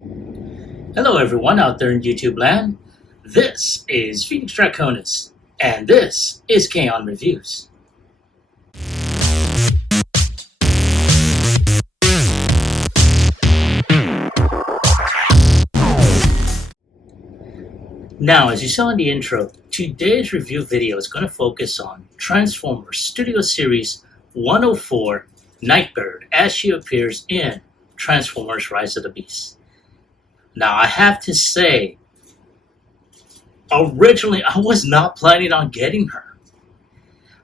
Hello everyone out there in YouTube land. This is Phoenix Draconis, and this is Kaon Reviews. Now, as you saw in the intro, today's review video is going to focus on Transformers Studio Series 104 Nightbird as she appears in Transformers Rise of the Beast. Now, I have to say, originally I was not planning on getting her.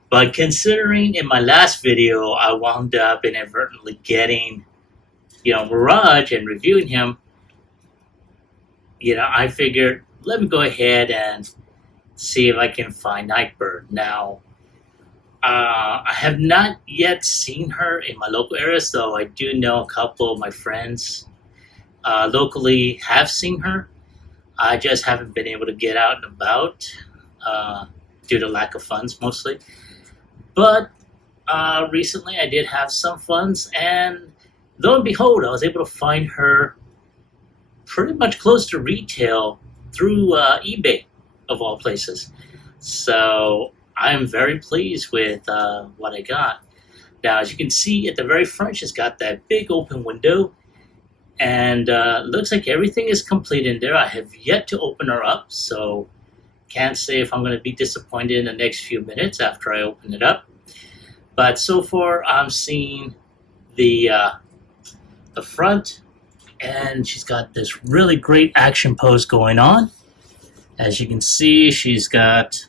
But considering in my last video I wound up inadvertently getting, Mirage and reviewing him, I figured let me go ahead and see if I can find Nightbird. Now, I have not yet seen her in my local areas, though I do know a couple of my friends locally have seen her. I just haven't been able to get out and about due to lack of funds mostly. But recently I did have some funds, and lo and behold, I was able to find her pretty much close to retail through eBay, of all places. So I'm very pleased with what I got. Now, as you can see at the very front, she's got that big open window, and looks like everything is complete in there. I have yet to open her up, so can't say if I'm going to be disappointed in the next few minutes after I open it up. But so far, I'm seeing the front, and she's got this really great action pose going on. As you can see, she's got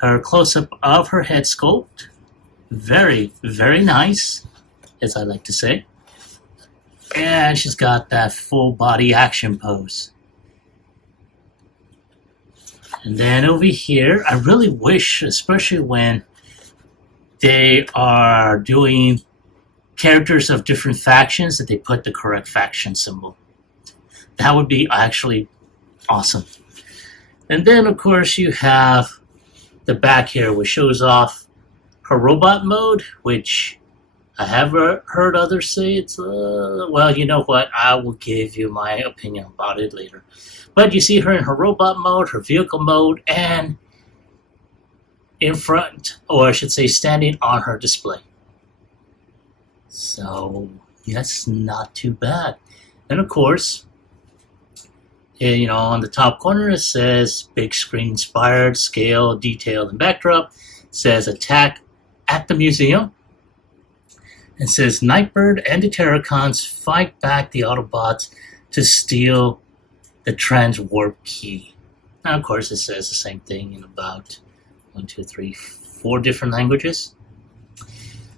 her close-up of her head sculpt. Very, very nice, as I like to say. And she's got that full body action pose. And then over here, I really wish, especially when they are doing characters of different factions, that they put the correct faction symbol. That would be actually awesome. And then, of course, you have the back here, which shows off her robot mode, which I have heard others say it's, well, you know what, I will give you my opinion about it later. But you see her in her robot mode, her vehicle mode, and in front, or I should say standing on her display. So, yes, not too bad. And of course, on the top corner it says big screen inspired, scale, detailed, and backdrop. It says attack at the museum. It says Nightbird and the Terracons fight back the Autobots to steal the Transwarp key. Now, of course, it says the same thing in about 1, 2, 3, 4 different languages.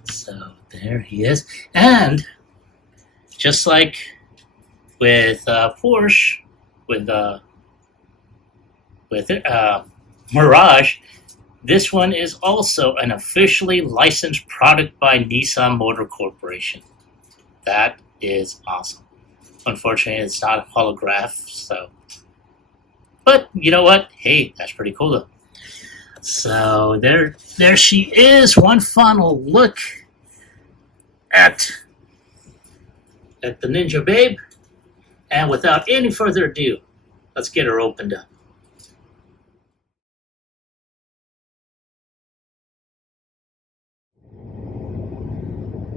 So there he is. And just like with Porsche, with Mirage, this one is also an officially licensed product by Nissan Motor Corporation. That is awesome. Unfortunately, it's not a holograph, so. But you know what? Hey, that's pretty cool though. So there she is. One final look at the Ninja Babe. And without any further ado, let's get her opened up.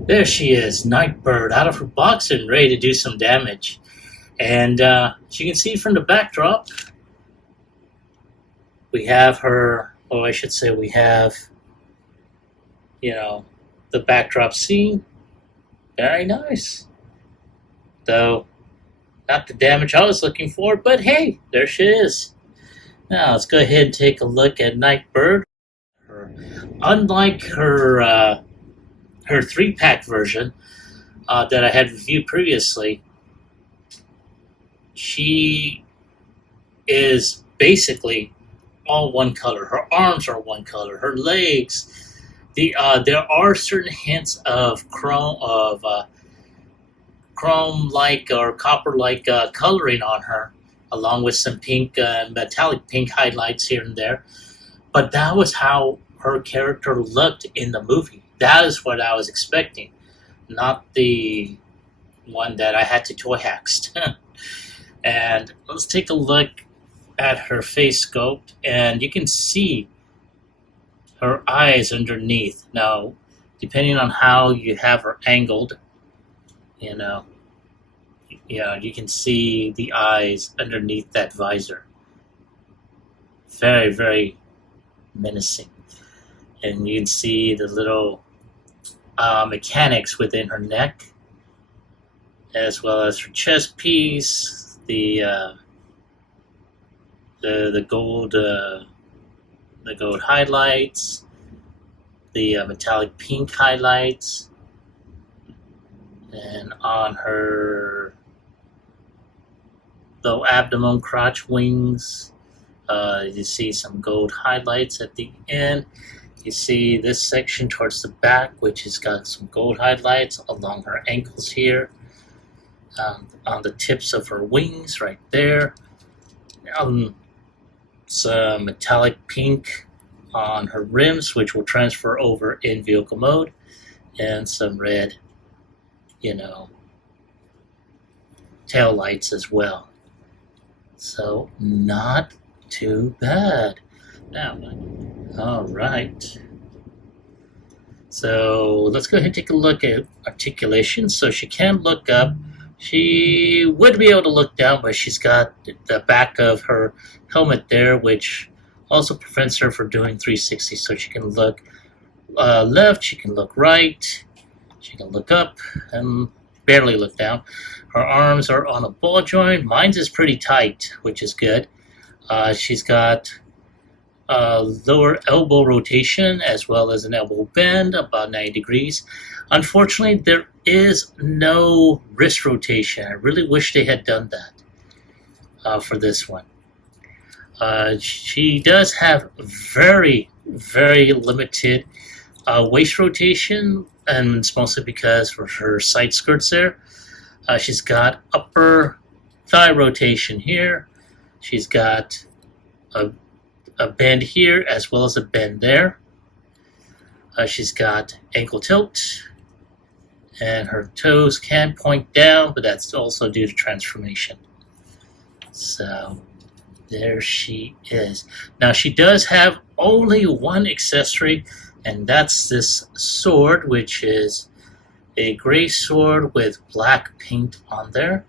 There she is, Nightbird, out of her box and ready to do some damage. And as you can see from the backdrop, we have her, or I should say we have, the backdrop scene. Very nice. Though, not the damage I was looking for, but hey, there she is. Now, let's go ahead and take a look at Nightbird. Unlike her 3-pack version that I had reviewed previously, she is basically all one color. Her arms are one color. Her legs. There are certain hints of chrome-like or copper-like coloring on her, along with some pink, metallic pink highlights here and there. But that was how her character looked in the movie. That is what I was expecting, not the one that I had to toy hacked. And let's take a look at her face sculpt, and you can see her eyes underneath. Now, depending on how you have her angled, you know, you can see the eyes underneath that visor. Very, very menacing. And you can see the little mechanics within her neck, as well as her chest piece, the gold highlights, the metallic pink highlights, and on her low abdomen, crotch, wings, you see some gold highlights at the end. You see this section towards the back, which has got some gold highlights along her ankles here, on the tips of her wings right there. Some metallic pink on her rims, which will transfer over in vehicle mode, and some red, tail lights as well. So not too bad. Now, all right. So let's go ahead and take a look at articulation. So she can look up. She would be able to look down, but she's got the back of her helmet there, which also prevents her from doing 360. So she can look left, she can look right, she can look up, and barely look down. Her arms are on a ball joint. Mine's is pretty tight, which is good. She's got lower elbow rotation as well as an elbow bend, about 90 degrees. Unfortunately, there is no wrist rotation. I really wish they had done that for this one. She does have very, very limited waist rotation, and it's mostly because for her side skirts there. She's got upper thigh rotation here. She's got a bend here as well as a bend there. She's got ankle tilt, and her toes can point down, but that's also due to transformation. So there she is. Now she does have only one accessory, and that's this sword, which is a gray sword with black paint on there.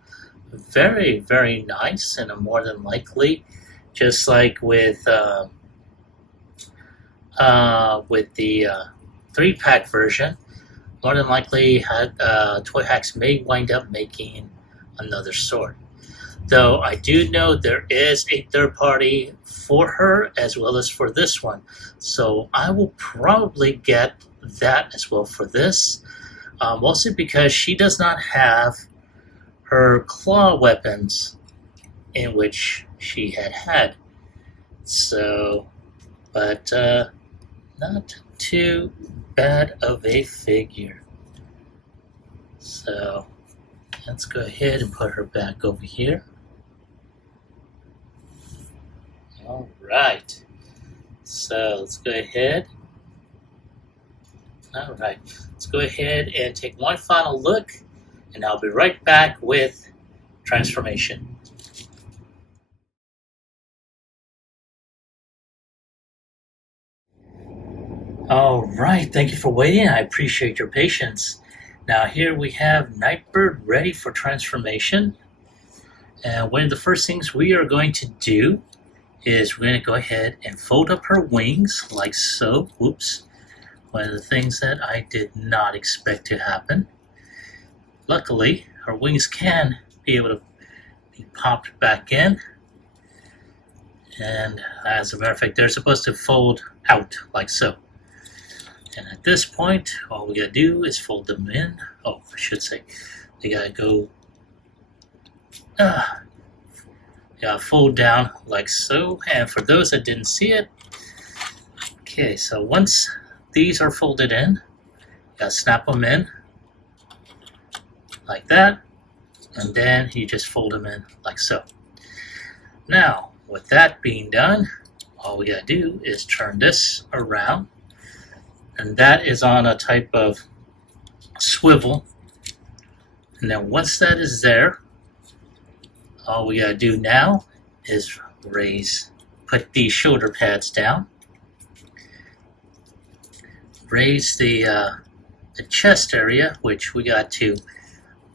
Very, very nice, and more than likely, just like with the 3-pack version, more than likely Toy Hacks may wind up making another sword. Though I do know there is a third party for her as well as for this one. So I will probably get that as well for this. Mostly because she does not have her claw weapons in which she had. So, but not too bad of a figure. So let's go ahead and put her back over here. All right. So let's go ahead. All right. Let's go ahead and take one final look, and I'll be right back with transformation. All right, thank you for waiting. I appreciate your patience. Now here we have Nightbird ready for transformation. And one of the first things we are going to do is we're going to go ahead and fold up her wings like so. Whoops. One of the things that I did not expect to happen. Luckily, her wings can be able to be popped back in. And as a matter of fact, they're supposed to fold out like so. And at this point, all we gotta do is fold them in. Oh, I should say, they gotta go, fold down like so. And for those that didn't see it, okay, so once these are folded in, you gotta snap them in like that, and then you just fold them in like so. Now, with that being done, all we gotta do is turn this around, and that is on a type of swivel. And then once that is there, all we gotta do now is put the shoulder pads down, raise the chest area, which we got to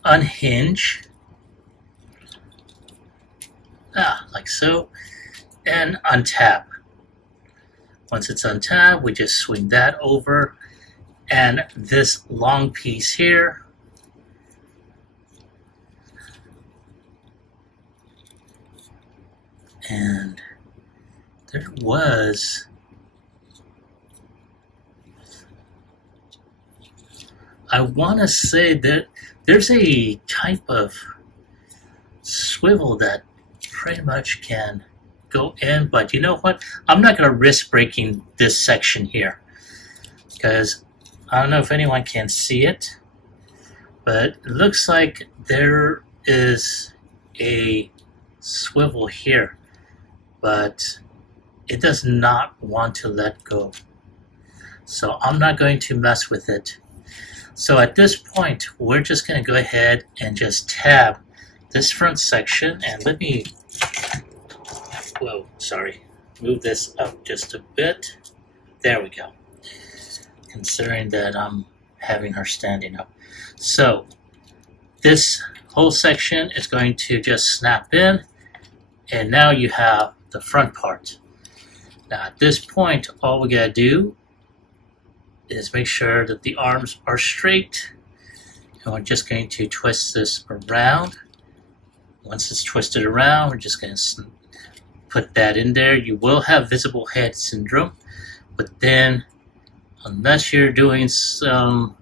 unhinge, like so, and untap. Once it's untapped, we just swing that over, and this long piece here, and there was, I want to say that there's a type of swivel that pretty much can go in, but you know what? I'm not going to risk breaking this section here because I don't know if anyone can see it, but it looks like there is a swivel here, but it does not want to let go. So I'm not going to mess with it. So at this point, we're just going to go ahead and just tab this front section, and let me, move this up just a bit. There we go. Considering that I'm having her standing up. So this whole section is going to just snap in, and now you have the front part. Now at this point, all we gotta do is make sure that the arms are straight, and we're just going to twist this around. Once it's twisted around, we're just going to put that in there. You will have visible head syndrome, but then unless you're doing some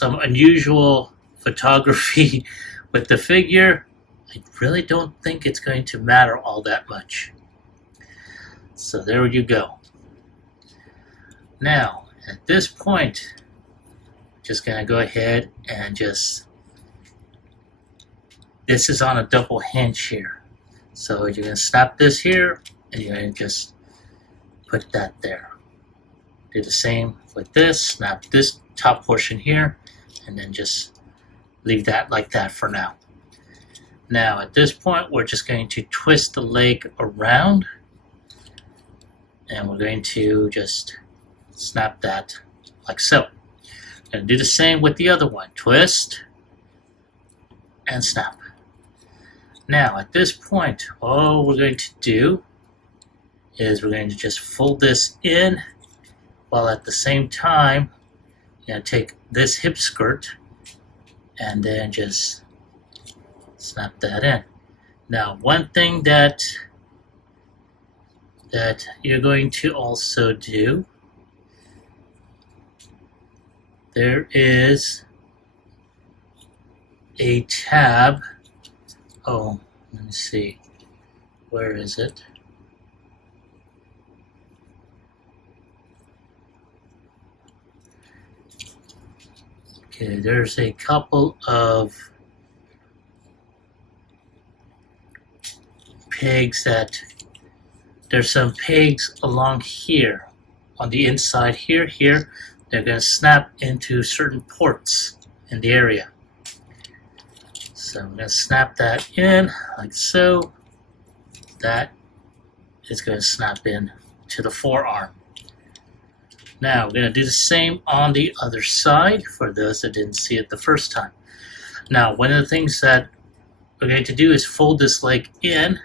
unusual photography with the figure, I really don't think it's going to matter all that much. So there you go. Now, at this point, just going to go ahead and this is on a double hinge here. So you're going to snap this here, and you're going to just put that there. Do the same with this, snap this top portion here, and then just leave that like that for now. Now at this point, we're just going to twist the leg around, and we're going to just snap that like so. Going to do the same with the other one. Twist and snap. Now at this point, all we're going to do is we're going to just fold this in, while at the same time you're going to take this hip skirt and then just snap that in. Now one thing that you're going to also do, there is a tab. Oh, let me see. Where is it? Okay, there's a couple of pegs there's some pegs along here, on the inside here. They're going to snap into certain ports in the area. So I'm going to snap that in like so. That is going to snap in to the forearm. Now we're going to do the same on the other side for those that didn't see it the first time. Now one of the things that we're going to do is fold this leg in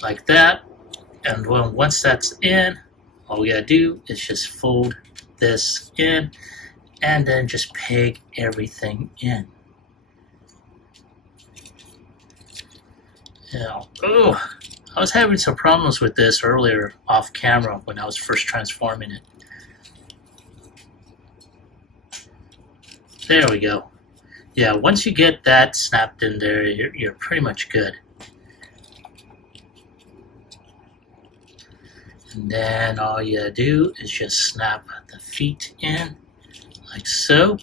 like that, and once that's in, all we got to do is just fold this in and then just peg everything in. Now, I was having some problems with this earlier off camera when I was first transforming it. There we go. Yeah, once you get that snapped in there, you're pretty much good. And then all you do is just snap the feet in like so.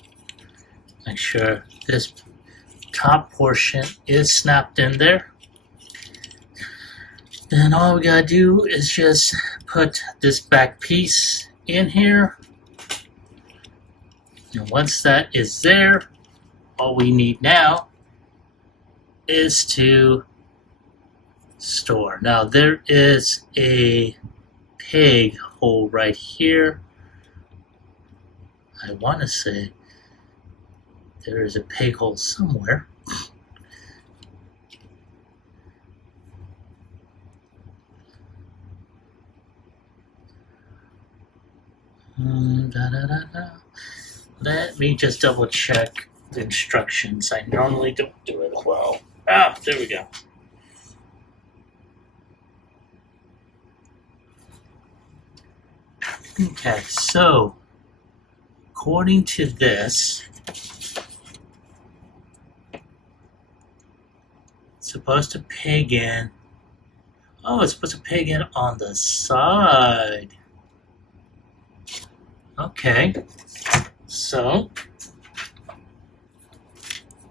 Make sure this top portion is snapped in there. Then all we gotta do is just put this back piece in here. And once that is there, all we need now is to store. Now there is a peg hole right here. I want to say there is a peg hole somewhere. Let me just double check the instructions. I normally don't do it well. Ah, there we go. Okay, so according to this, it's supposed to peg in. Oh, it's supposed to peg in on the side. Okay, so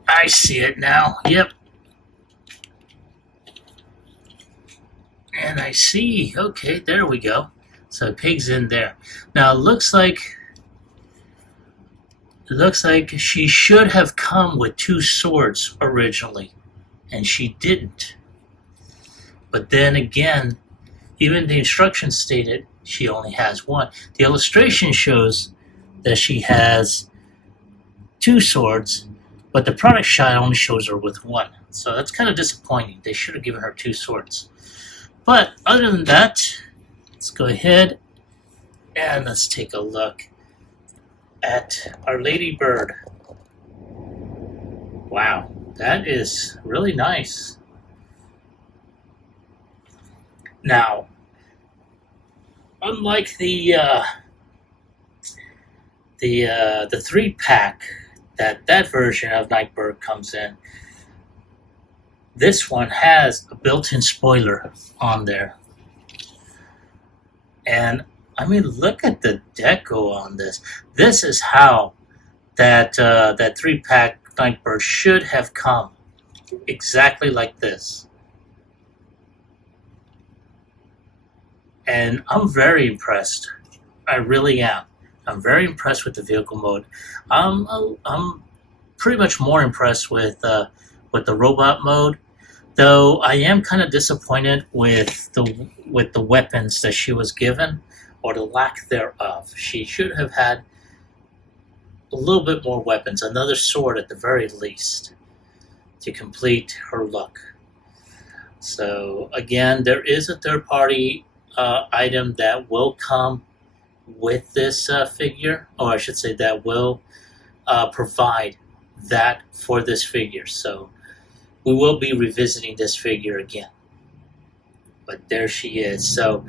I see it now. Yep. And I see. Okay, there we go. So pig's in there. Now it looks like she should have come with 2 swords originally, and she didn't. But then again, even the instructions stated she only has 1. The illustration shows that she has 2 swords, but the product shot only shows her with 1. So that's kind of disappointing. They should have given her 2 swords. But other than that, let's go ahead and let's take a look at our Ladybird. Wow, that is really nice. Now, unlike the 3-pack that version of Nightbird comes in, this one has a built-in spoiler on there. And I mean, look at the deco on this. This is how that 3-pack Nightbird should have come, exactly like this. And I'm very impressed. I really am. I'm very impressed with the vehicle mode. I'm pretty much more impressed with the robot mode, though I am kind of disappointed with the weapons that she was given, or the lack thereof. She should have had a little bit more weapons, another sword at the very least, to complete her look. So again, there is a third-party item that will come with this figure, or I should say that will provide that for this figure. So we will be revisiting this figure again. But there she is. So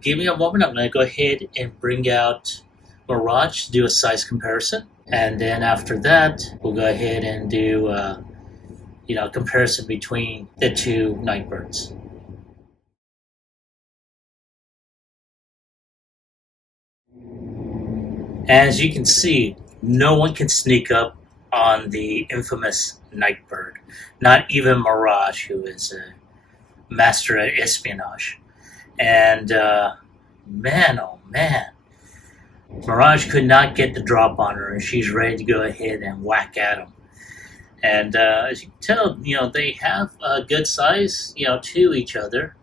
give me a moment. I'm going to go ahead and bring out Mirage to do a size comparison. And then after that, we'll go ahead and do a comparison between the 2 Nightbirds. As you can see, no one can sneak up on the infamous Nightbird. Not even Mirage, who is a master at espionage. And man, oh man, Mirage could not get the drop on her, and she's ready to go ahead and whack at him. And as you can tell, they have a good size, to each other.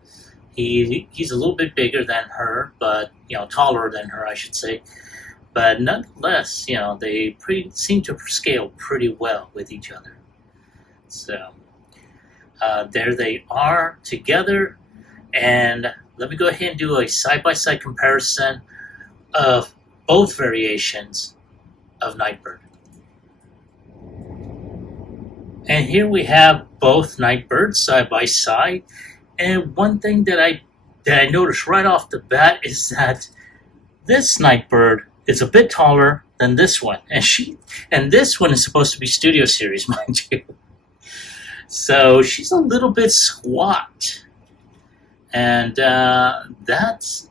He's a little bit bigger than her, but taller than her, I should say. But nonetheless, they seem to scale pretty well with each other. So there they are together, and let me go ahead and do a side-by-side comparison of both variations of Nightbird. And here we have both Nightbirds side by side. And one thing that I noticed right off the bat is that this Nightbird is a bit taller than this one, and this one is supposed to be Studio Series, mind you. So she's a little bit squat, and that's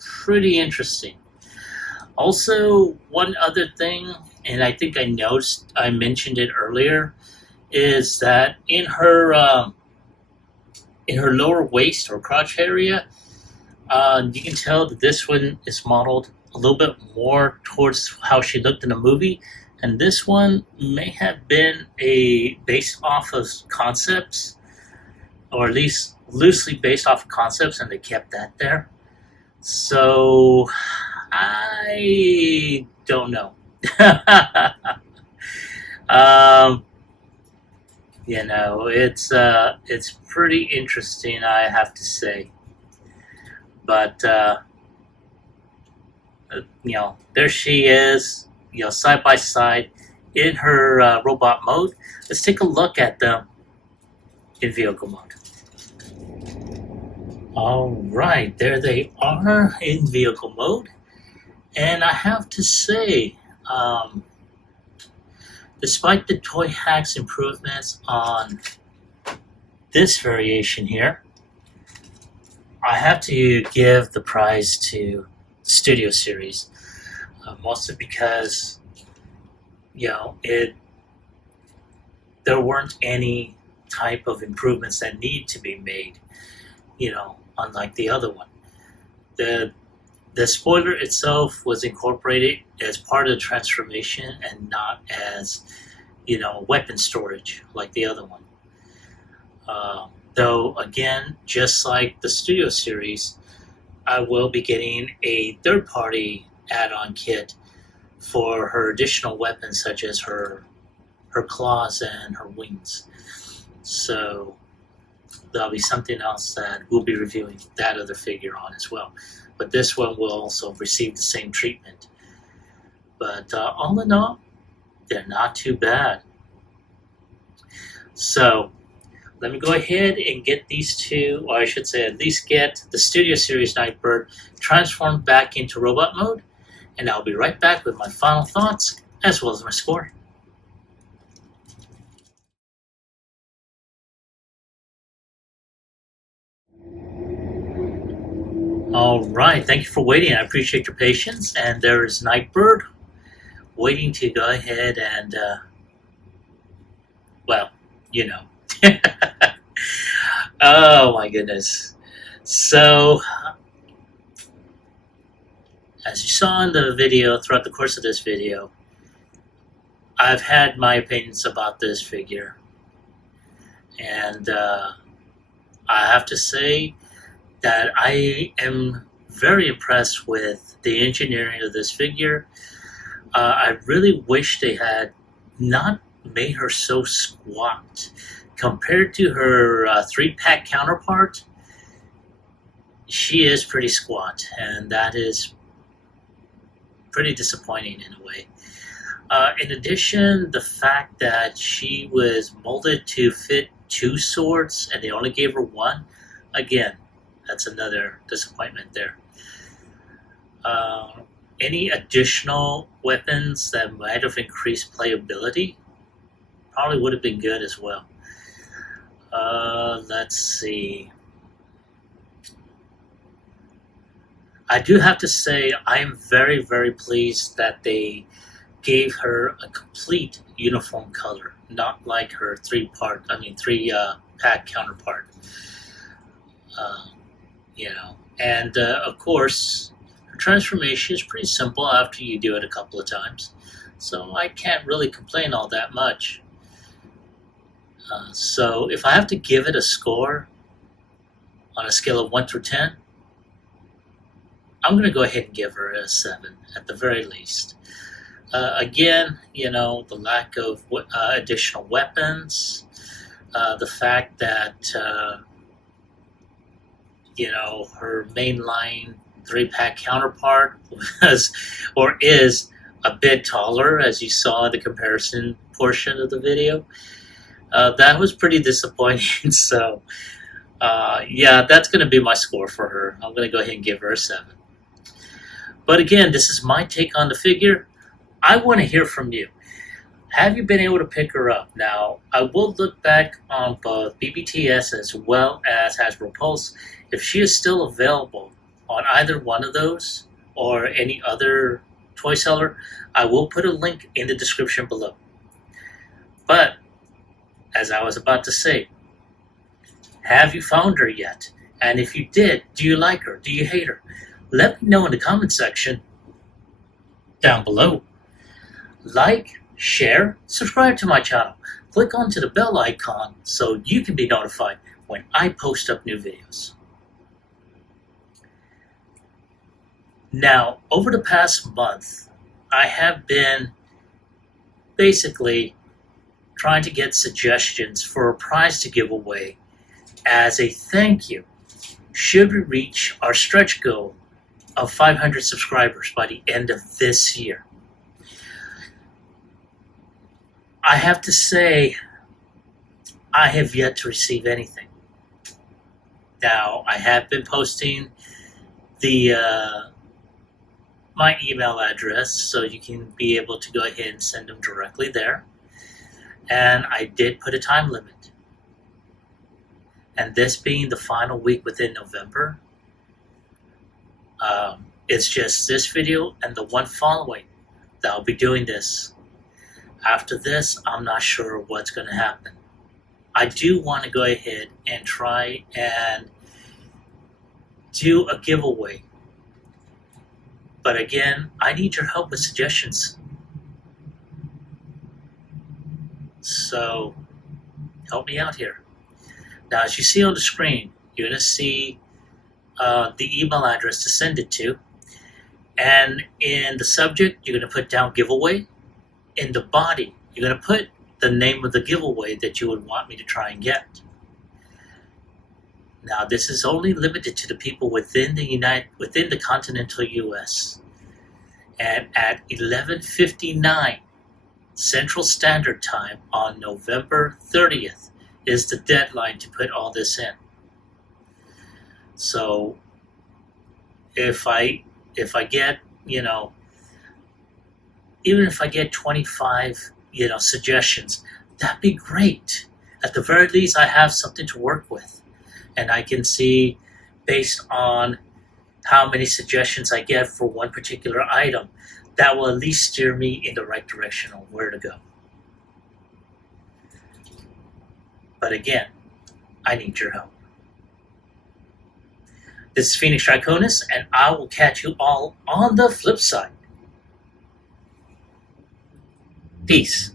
pretty interesting. Also, one other thing, and I think I mentioned it earlier, is that in her lower waist or crotch area, you can tell that this one is modeled a little bit more towards how she looked in the movie, And this one may have been based off of concepts, or at least loosely based off of concepts, and they kept that there. So I don't know. um, it's pretty interesting, I have to say. But there she is, side by side in her robot mode. Let's take a look at them in vehicle mode. All right, there they are in vehicle mode. And I have to say, despite the Toy Hacks improvements on this variation here, I have to give the prize to the Studio Series, mostly because, there weren't any type of improvements that need to be made, unlike the other one. The spoiler itself was incorporated as part of the transformation and not as, weapon storage like the other one. Though, again, just like the Studio Series, I will be getting a third-party add-on kit for her additional weapons, such as her claws and her wings. So there'll be something else that we'll be reviewing that other figure on as well. But this one will also receive the same treatment. But all in all, they're not too bad. So let me go ahead and get these two, or I should say at least get the Studio Series Nightbird transformed back into robot mode, and I'll be right back with my final thoughts as well as my score. All right, thank you for waiting. I appreciate your patience. And there is Nightbird waiting to go ahead and, Oh my goodness. So, as you saw in the video, throughout the course of this video, I've had my opinions about this figure. And I have to say that I am very impressed with the engineering of this figure. I really wish they had not made her so squat. Compared to her 3-pack counterpart, she is pretty squat, and that is pretty disappointing in a way. In addition, the fact that she was molded to fit 2 swords and they only gave her 1, again, that's another disappointment there. Any additional weapons that might have increased playability probably would have been good as well. Let's see. I do have to say I am very, very pleased that they gave her a complete uniform color, not like her 3-pack counterpart. And of course, her transformation is pretty simple after you do it a couple of times, so I can't really complain all that much. So if I have to give it a score on a scale of 1 through 10, I'm going to go ahead and give her a 7 at the very least. Again, the lack of additional weapons, the fact that, her mainline 3-pack counterpart is a bit taller, as you saw in the comparison portion of the video. That was pretty disappointing. So, that's going to be my score for her. I'm going to go ahead and give her a 7. But again, this is my take on the figure. I want to hear from you. Have you been able to pick her up? Now, I will look back on both BBTS as well as Hasbro Pulse. If she is still available on either one of those or any other toy seller, I will put a link in the description below. But as I was about to say, have you found her yet? And if you did, do you like her? Do you hate her? Let me know in the comment section down below. Like, share, subscribe to my channel. Click onto the bell icon so you can be notified when I post up new videos. Now, over the past month, I have been basically trying to get suggestions for a prize to give away as a thank you should we reach our stretch goal of 500 subscribers by the end of this year. I have to say, I have yet to receive anything. Now, I have been posting my email address, so you can be able to go ahead and send them directly there. And I did put a time limit. And this being the final week within November, it's just this video and the one following that I'll be doing this. After this, I'm not sure what's going to happen. I do want to go ahead and try and do a giveaway. But again, I need your help with suggestions. So, help me out here. Now, as you see on the screen, you're going to see the email address to send it to. And in the subject, you're going to put down giveaway. In the body, you're going to put the name of the giveaway that you would want me to try and get. Now, this is only limited to the people within the continental U.S. And at 11:59 Central Standard Time on November 30th is the deadline to put all this in. So, if I get, even if I get 25, suggestions, that'd be great. At the very least, I have something to work with. And I can see, based on how many suggestions I get for one particular item, that will at least steer me in the right direction on where to go. But again, I need your help. This is Phoenix Draconis, and I will catch you all on the flip side. Peace.